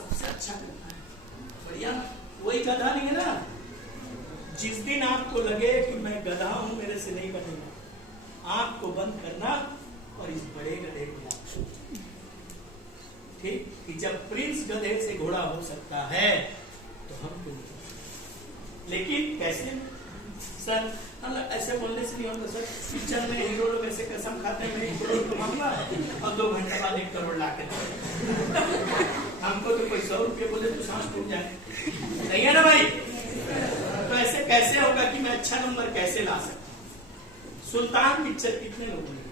सबसे अच्छा करना है, बढ़िया। वही गधा नहीं है ना, जिस दिन आपको लगे कि मैं गधा हूं, मेरे से नहीं बनेगा, आंख को बंद करना और इस बड़े गधे को लाओ। ठीक, कि जब प्रिंस गधे से घोड़ा हो सकता है तो हम क्यों नहीं? लेकिन कैसे सर? ऐसे बोलने से नहीं होता सर। पिक्चर में हीरो लोग ऐसे कसम खाते हैं, मैं 1 करोड़ कमाऊंगा और 2 घंटे बाद 1 करोड़ ला के हमको तो कोई 100 रुपये बोले तो सांस टूट जाए, नहीं है ना भाई? तो ऐसे कैसे होगा कि मैं अच्छा नंबर कैसे ला सकता? सुल्तान पिक्चर कितने लोगों ने?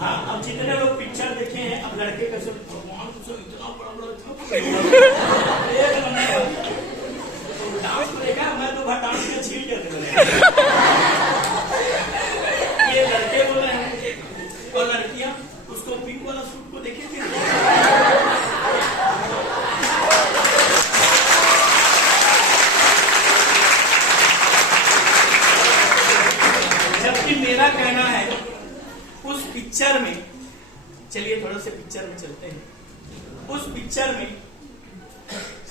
हाँ, अब जितने लोग पिक्चर देखे हैं, अब लड़के का सब भगवान इतना बड़ा डांस करेगा, मैं तो डांस में छील जाते ये लड़के बोले हैं और लड़कियां उसको पिंक वाला सूट को देखे थे। जबकि मेरा कहना है उस पिक्चर में, चलिए थोड़ा से पिक्चर में चलते हैं। उस पिक्चर में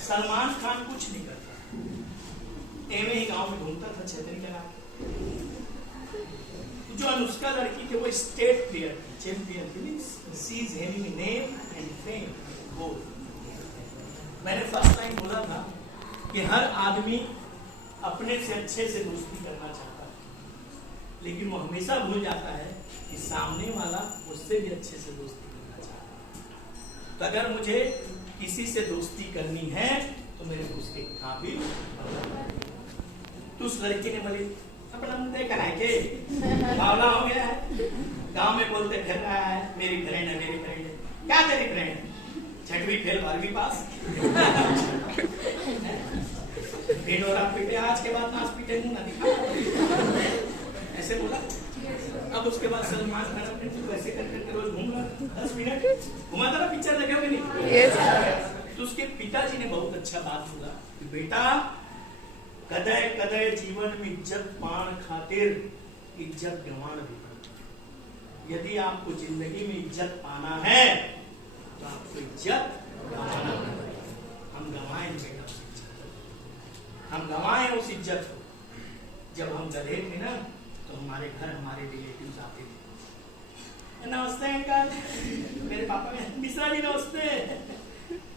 सलमान खान कुछ नहीं करता, एवं ही गांव में घूमता था छतरी का नाम। जो अनुष्का लड़की थी वो स्टेट प्लेयर चैंपियन थी, she is having name and fame both. मैंने फर्स्ट टाइम बोला था कि हर आदमी अपने से अच्छे से दोस्ती करना चाहता है, लेकिन वो हमेशा भूल जाता है कि सामने वाला उससे भी अच्छे से दोस्ती करना चाहता है। तो अगर मुझे किसी से दोस्ती करनी है तो मेरे को उसके काबिल तो उस लड़की ने बोली अपना मुद्दे कराए के बावला हो गया है, गांव में बोलते फिर रहा है मेरी फ्रेंड है, मेरी फ्रेंड है। क्या तेरी फ्रेंड? 6वीं फेल 12वीं पास। ढिंडोरा पीटे, आज के बाद नाच पीटे मुंह ना दिखा, ऐसे बोला। अब उसके बाद सलमान खान अपने वैसे करके रोज घूम रहा, 10 मिनट घुमा था ना, पिक्चर देखे होगे नहीं? yes. तो उसके पिताजी ने बहुत अच्छा बात बोला कि बेटा कदय कदय जीवन में इज्जत पान खातिर इज्जत गंवाण भी। यदि आपको जिंदगी में इज्जत पाना है तो आपको इज्जत गंवाना है। हम गंवाए बेटा उस इज्जत, हम गंवाए उस इज्जत को। जब हम गधे थे ना तो हमारे घर हमारे रिलेटिव्स आते थे, नमस्ते अंकल, मेरे पापा में मिश्रा जी नमस्ते,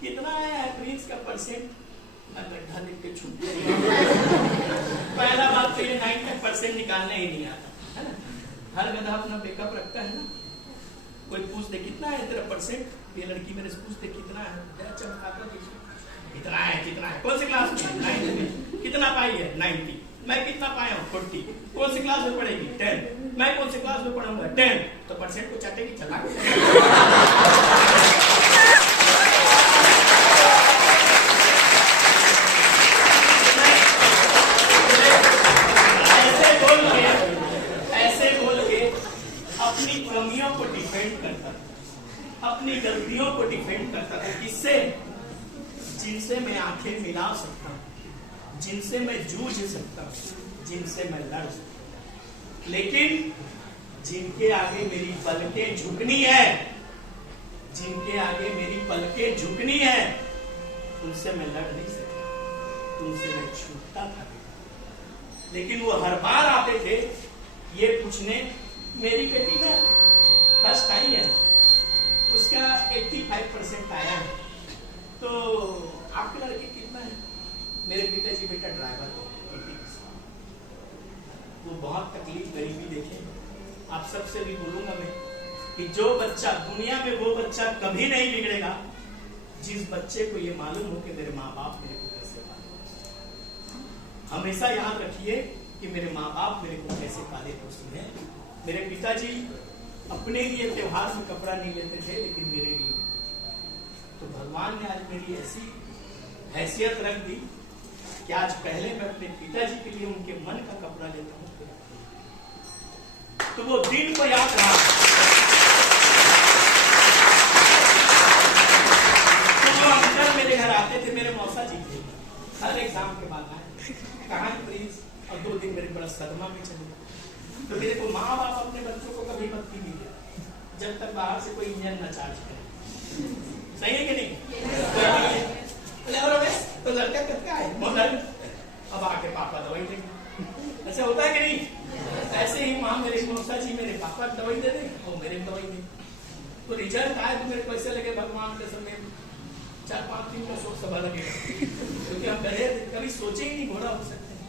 कितना आया है प्रिंस का परसेंट? गड्ढा देख के छूट पहला बात तो ये 90% निकालने ही नहीं आता है ना। हर गधा अपना बैकअप रखता है ना। कोई पूछते कितना है तेरा परसेंट, ये लड़की मेरे से पूछते कितना है, कितना है, कितना है, कौन से क्लास में? 9 में। कितना पाई है? 90। मैं कितना पाया हूँ? 40। कौन सी क्लास में पढ़ेगी? 10। मैं कौन सी क्लास में पढ़ूंगा? 10। तो परसेंट को चाटेगी, चला अपनी गलतियों को डिफेंड करता था। किससे? जिनसे मैं आंखें मिला सकता हूं, जिनसे मैं जूझ सकता हूं, जिनसे मैं लड़ सकता हूं। लेकिन जिनके आगे मेरी पलकें झुकनी है, जिनके आगे मेरी पलकें झुकनी है, उनसे मैं लड़ नहीं सकता, उनसे मैं छूटता था। लेकिन वो हर बार आते थे ये पूछने, मेरी बेटी में फर्स्ट आई है, उसका 85% आया है, तो आपके लड़के कितना है? मेरे पिताजी बेटा ड्राइवर हो, वो बहुत तकलीफ गरीबी देखे। आप सबसे भी बोलूंगा मैं कि जो बच्चा दुनिया में, वो बच्चा कभी नहीं बिगड़ेगा जिस बच्चे को ये मालूम हो कि मेरे माँ बाप मेरे को कैसे पाले। हमेशा याद रखिए कि मेरे माँ बाप मेरे को कैसे पाले पोसे हैं। मेरे पिताजी अपने लिए त्योहार में कपड़ा नहीं लेते थे, लेकिन मेरे लिए। तो भगवान ने आज मेरी ऐसी हैसियत रख दी कि आज पहले मैं अपने पिताजी के लिए उनके मन का कपड़ा लेता हूँ। तो वो दिन को याद रहा। तो वो अंकल मेरे घर आते थे, मेरे मौसा जी थे, हर एग्जाम के बाद आए, कहाँ प्लीज, और 2 दिन मेरे बड़ा सदमा में चले। तो मेरे को माँ बाप अपने बच्चों को कभी मत नहीं दिया जब तक बाहर से कोई इंजन न चार्ज करे। सही है कि नहीं? बोले और रमेश तो लड़का कब का है मॉडल, अब आके पापा दवाई देंगे। ऐसा होता है कि नहीं? ऐसे ही माँ मेरे मौसा जी मेरे पापा को दवाई दे देंगे और मेरे को दवाई देंगे। तो रिजल्ट आए तो मेरे को ऐसे लगे भगवान के समय 4-5 दिन का शोक सभा लगेगा, क्योंकि हम कभी सोचे ही नहीं घोड़ा हो सकते हैं।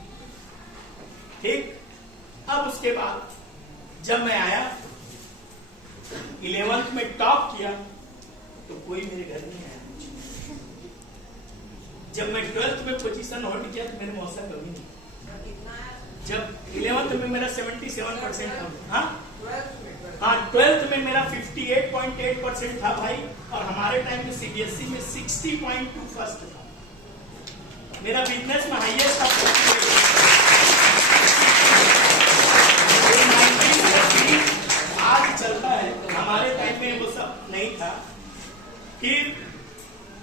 ठीक। अब उसके बाद जब मैं आया 11th में टॉप किया तो कोई मेरे घर नहीं आया। जब मैं 12th में पोजीशन होल्ड किया तो मेरे मौसा कभी नहीं। जब 11th में मेरा 77% था, हाँ 12th में मेरा 58.8% था भाई, और हमारे टाइम में सीबीएसई में 60.2 फर्स्ट था। मेरा बिजनेस में हाईएस्ट था 48 आज चलता है। हमारे टाइम में वो सब नहीं था। फिर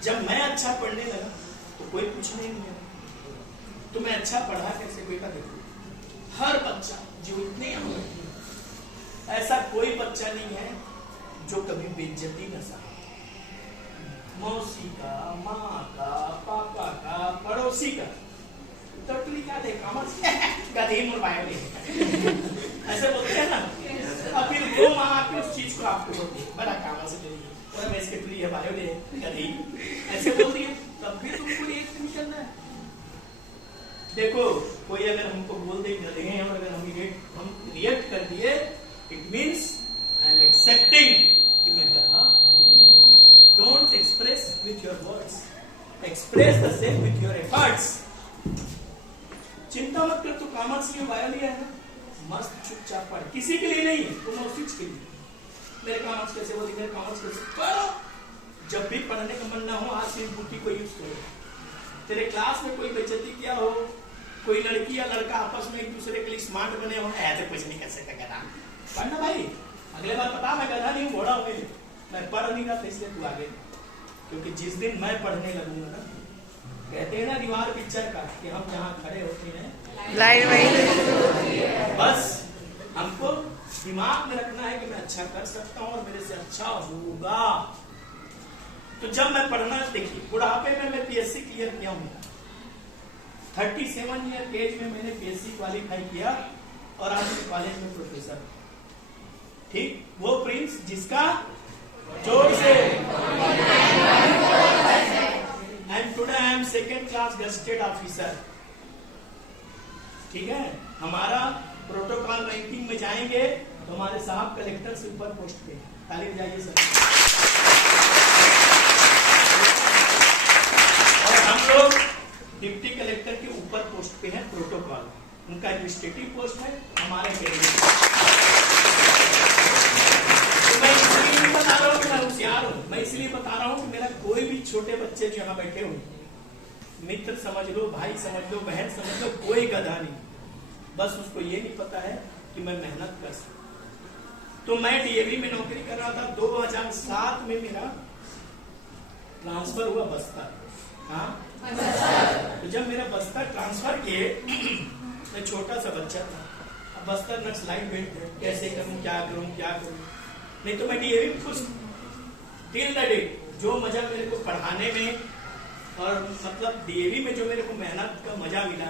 जब मैं अच्छा पढ़ने लगा तो कोई पूछने नहीं लगा तो मैं अच्छा पढ़ा कैसे। बेटा देखो, हर बच्चा जो इतने ऐसा कोई बच्चा नहीं है जो कभी बेइज्जती न सहा। मौसी का, माँ का, पापा का, पड़ोसी का, तो क्या देखा गधी मुरबाई ऐसे बोलते हैं ना। और फिर वो माँ आके उस चीज को आपको बोलती है बड़ा काम से करिए, और मैं इसके लिए बायो ले गधी ऐसे बोलती है, तब भी तुमको एक नहीं करना है। देखो कोई अगर हमको बोल दे गधे हैं और अगर हम रिएक्ट कर दिए, it means I am accepting कि मैं गधा। Don't express with your words, express the same with your efforts. चिंता मत कर, तू कॉमर्स में बायो लिया है ना, मस्त चुपचाप पढ़, किसी के लिए नहीं, तुम उसी के लिए। मेरे कॉमर्स कैसे बोली, मेरे कॉमर्स कैसे पढ़ो। जब भी पढ़ने का मन ना हो, आज से बुद्धि को यूज करो। तेरे क्लास में कोई बेइज्जती किया हो, कोई लड़की या लड़का आपस में एक दूसरे के लिए स्मार्ट बने हो, ऐसे कुछ नहीं कर सकता गधा। पढ़ना भाई, अगले बार पता मैं गधा नहीं हूँ, घोड़ा हो गई। मैं पढ़ नहीं रहा था इसलिए तू आगे, क्योंकि जिस दिन मैं पढ़ने लगूंगा ना, कहते हैं ना दीवार पिक्चर का कि हम जहाँ खड़े होते हैं लाइन वही। बस हमको दिमाग में रखना है कि मैं अच्छा कर सकता हूँ और मेरे से अच्छा होगा। तो जब मैं पढ़ना, देखिए बुढ़ापे में मैं पीएससी क्लियर किया हूँ। 37 ईयर के एज में मैंने पीएससी क्वालिफाई किया और आज कॉलेज में प्रोफेसर। ठीक, वो प्रिंस जिसका जोर से। And today I am second class gazetted officer. ठीक है, हमारा प्रोटोकॉल रैंकिंग में जाएंगे तो हमारे साहब कलेक्टर से ऊपर पोस्ट पे। ताली बजाइए सर। और हम लोग डिप्टी कलेक्टर के ऊपर पोस्ट पे हैं, प्रोटोकॉल उनका एडमिनिस्ट्रेटिव पोस्ट है, हमारे तो मैं इसलिए नहीं बता रहा हूँ कि मैं होशियार हूँ, मैं इसलिए बता रहा हूँ कि मेरा कोई भी छोटे बच्चे जो यहाँ बैठे हुए, मित्र समझ लो, भाई समझ लो, बहन समझ लो, कोई गधा नहीं। बस उसको ये नहीं पता है कि मैं मेहनत कर सकता। तो मैं डीएवी में नौकरी कर रहा था। 2007 में मेरा ट्रांसफर हुआ बस्तर। हाँ, तो जब मेरा बस्तर ट्रांसफर किए, मैं छोटा सा बच्चा था। अब बस्तर नक्सलाइट बेल्ट है, कैसे करूं, क्या करूं, क्या करूं। नहीं तो मैं डीएवी में खुश टिल द डे। जो मजा मेरे को पढ़ाने में और मतलब डीएवी में जो मेरे को मेहनत का मजा मिला,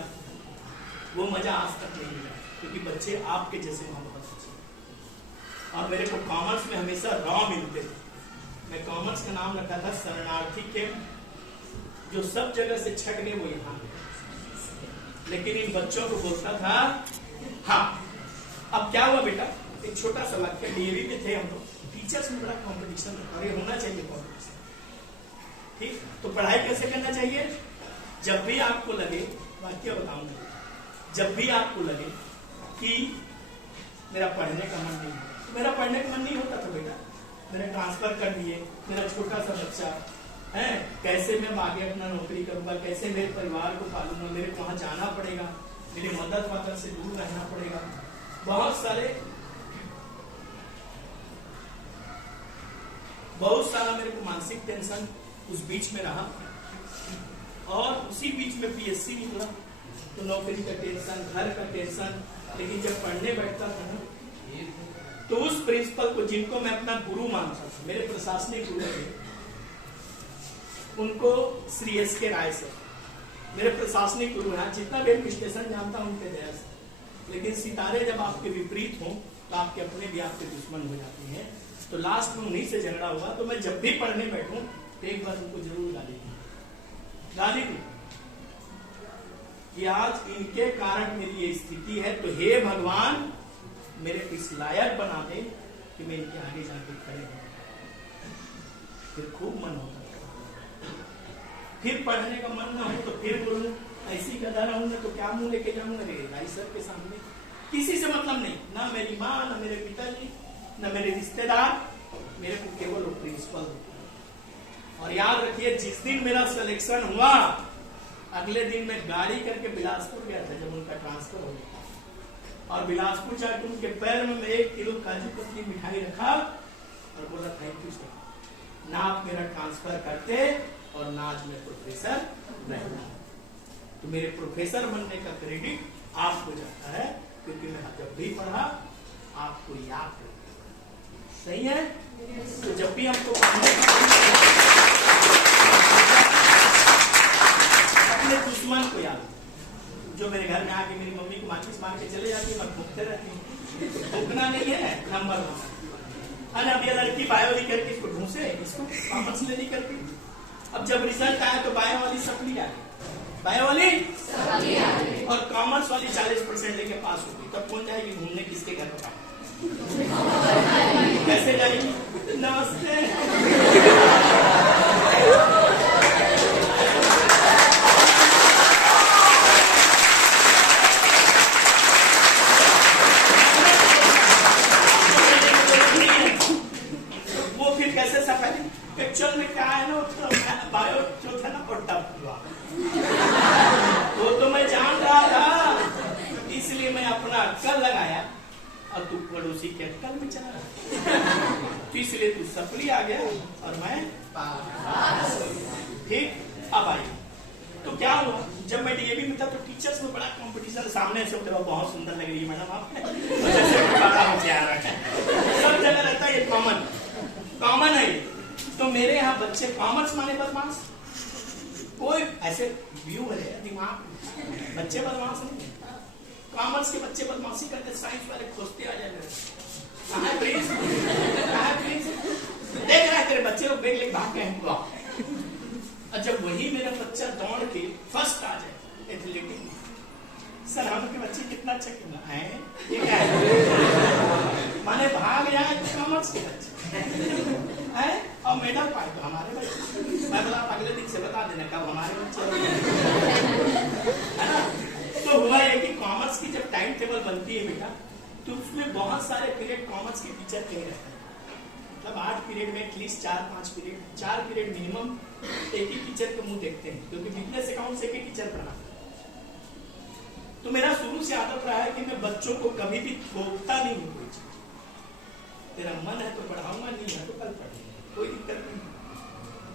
वो मजा आज तक नहीं मिला, क्योंकि बच्चे आपके जैसे मोहब्बत से। और मेरे को कॉमर्स में हमेशा रॉ मिलते थे। मैं कॉमर्स का नाम रखा था शरणार्थी कैंप, जो सब जगह से छट गए वो यहाँ, लेकिन इन बच्चों को बोलता था। हाँ, अब क्या हुआ बेटा, एक छोटा सा वाक्य। डीएवी में थे हम लोग, टीचर्स में बड़ा कॉम्पिटिशन था और ये होना चाहिए कॉम्पिटिशन। ठीक, तो पढ़ाई कैसे करना चाहिए? जब भी आपको लगे, वाक्य बताऊंगा, जब भी आपको लगे कि मेरा पढ़ने का मन नहीं है, तो मेरा पढ़ने का मन नहीं होता था बेटा, मैंने ट्रांसफर कर दिए, मेरा छोटा सा बच्चा है, कैसे मैं आगे अपना नौकरी करूंगा, कैसे मेरे परिवार को पालूंगा, मेरे को वहां जाना पड़ेगा, मेरे मदद वादत से दूर रहना पड़ेगा, बहुत सारा मेरे को मानसिक टेंशन उस बीच में रहा। और उसी बीच में पीएससी निकला, तो नौकरी का टेंशन, घर का टेंशन। लेकिन जब पढ़ने बैठता था ना, तो उस प्रिंसिपल को, जिनको मैं अपना गुरु मानता था, मेरे प्रशासनिक गुरु थे, उनको श्री एस के राय सर, मेरे प्रशासनिक गुरु हैं, जितना भी एडमिनिस्ट्रेशन जानता हूं उनके दया से। लेकिन सितारे जब आपके विपरीत हों तो आपके अपने भी आपके दुश्मन हो जाते हैं। तो लास्ट में उन्हीं से झगड़ा हुआ, तो मैं जब भी पढ़ने बैठूं तो एक बार उनको जरूर गाली दी कि आज इनके कारण मेरी ये स्थिति है, तो हे भगवान मेरे इस लायक बना दे कि मैं इनके आगे जाके खड़े हूं। फिर खूब मन होता है, फिर पढ़ने का मन ना हो तो फिर बोलूं ऐसी गधा रहूंगा तो क्या मुंह लेके जाऊंगा मेरे भाई सर के सामने। किसी से मतलब नहीं, ना मेरी माँ, ना मेरे पिताजी, ना मेरे रिश्तेदार, मेरे को केवल वो प्रिंसिपल। और याद रखिए, जिस दिन मेरा सिलेक्शन हुआ अगले दिन मैं गाड़ी करके बिलासपुर गया था, जब उनका ट्रांसफर हो गया, और बिलासपुर जाकर उनके पैर में 1 किलो काजू कतली मिठाई रखा और बोला थैंक यू सर, ना आप मेरा ट्रांसफर करते और ना आज मैं प्रोफेसर रहता। तो मेरे प्रोफेसर बनने का क्रेडिट आपको जाता है, क्योंकि मैं जब भी पढ़ा आपको याद करता। सही है? तो जब भी हमको अपने दुश्मन को याद, जो मेरे घर में आके मेरी मम्मी को माचिस मार के चले जाती है, मैं भूखते रहती हूँ। भूखना नहीं है नंबर 1। अब ये लड़की बायो करके इसको ढूंढे, इसको कॉमर्स में नहीं करती। अब जब रिजल्ट आया तो बायो वाली सप्ली आ गई, बायो वाली और कॉमर्स वाली 40% लेके पास होगी। तब कौन जाएगी घूमने किसके घर पर? कैसे जाएगी? नमस्ते। वो फिर कैसे सफाई? एक्चुअल में क्या है ना, बायो जो था ना वो टफ हुआ, वो तो मैं जान रहा था, इसलिए मैं अपना अक्कल लगाया और तू पड़ोसी के अक्कल में चला, तो इसलिए तू सफली आ गया और मैं पास। ठीक, अब आई तो क्या हुआ, जब मैं डीएवी में था तो टीचर्स में बड़ा कंपटीशन, सामने से बहुत सुंदर लग रही है मैडम आप, सब जगह रहता है, ये कॉमन है। तो मेरे यहाँ बच्चे कॉमर्स माने बदमाश, कोई ऐसे व्यू है दिमाग, बच्चे बदमाश नहीं, कॉमर्स के बच्चे बदमाशी करते, साइंस वाले खोजते आ जाए, देख रहा है तेरे बच्चे लोग बेग लेके भाग गए हैं। और जब वही मेरा बच्चा दौड़ के फर्स्ट आ जाए एथलेटिक में, सर आपके बच्चे कितना अच्छा खेला है, माने भाग जाए कॉमर्स के बच्चे है और मेडल पाए तो हमारे बच्चे, मैं बोला अगले दिन से बता देना कब हमारे बच्चे, है ना। तो हुआ ये कि कॉमर्स की जब टाइम टेबल बनती है बेटा, तो उसमें बहुत सारे पीरियड कॉमर्स के टीचर के रहते हैं, मतलब 8 पीरियड में एटलीस्ट 4-5 पीरियड, 4 पीरियड मिनिमम एक ही टीचर के मुंह देखते हैं, क्योंकि बिजनेस अकाउंट से एक ही टीचर पढ़ाता है। तो मेरा शुरू से आदत रहा है कि मैं बच्चों को कभी भी थोपता नहीं हूँ, कोई चीज तेरा मन है तो पढ़ाऊंगा, नहीं है तो कल पढ़ेंगे, कोई दिक्कत नहीं।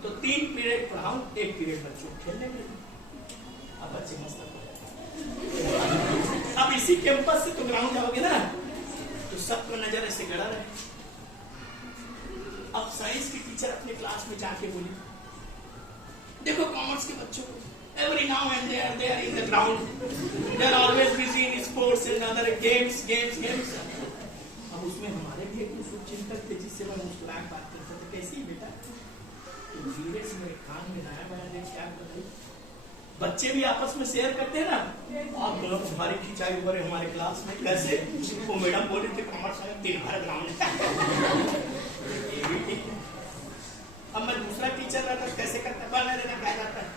तो 3 पीरियड पढ़ाऊं, 1 पीरियड बच्चों खेलने के लिए, अब बच्चे मस्त। अब इसी कैंपस से तो ग्राउंड जाओगे ना, तो सबको नजर ऐसे गड़ा रहे। अब साइंस की टीचर अपने क्लास में जाके बोली, देखो कॉमर्स के बच्चों को every now and then they are in the ground, they are always busy in sports and other games. अब उसमें हमारे भी एक शुभचिंतक थे जिससे मैं मुस्कुरा बात करता था, कैसी बेटा, तो धीरे से मेरे कान में नया बयान देख क्या कर रही, बच्चे भी आपस में शेयर करते हैं ना, आप लोग हमारी खिंचाई ऊपर है हमारे क्लास में, कैसे वो मैडम बोल रही थी कॉमर्स में 3 बार ग्राउंड, ये भी ठीक है। अब मैं दूसरा टीचर रहता कैसे करता, बना रहना क्या करता है,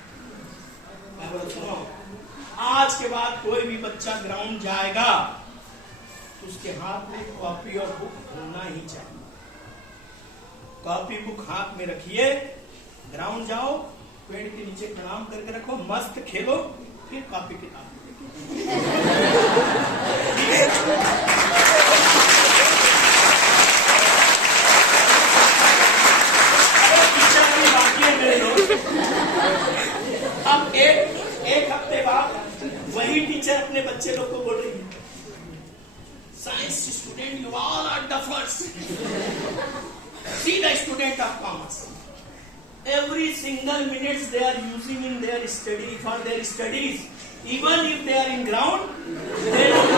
मैं बोला सुनो, आज के बाद कोई भी बच्चा ग्राउंड जाएगा तो उसके हाथ में कॉपी और बुक होना ही चाहिए, कॉपी बुक हाथ में रखिए, ग्राउंड जाओ, पेड़ के नीचे प्रणाम करके रखो, मस्त खेलो, फिर कॉपी किताब बाकी है मेरे लोग। अब एक हफ्ते बाद वही टीचर अपने बच्चे लोग को बोल रही है, science student you all are duffers, see the student of commerce, every single minutes they are using in their study for their studies. Even if they are in ground, they don't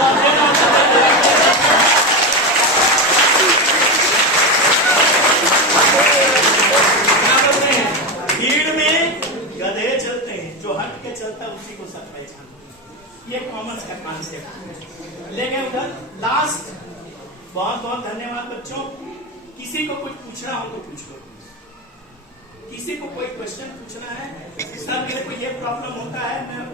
क्या करते हैं? भीड़ में गधे चलते हैं, जो हट के चलता है उसी को सब पहचानते हैं। ये कॉमर्स का कॉन्सेप्ट ले गए उधर। लास्ट, बहुत बहुत धन्यवाद बच्चों। किसी को कुछ पूछना हो तो पूछ लो, किसी को कोई क्वेश्चन पूछना है, सर मेरे को ये प्रॉब्लम होता है, मैं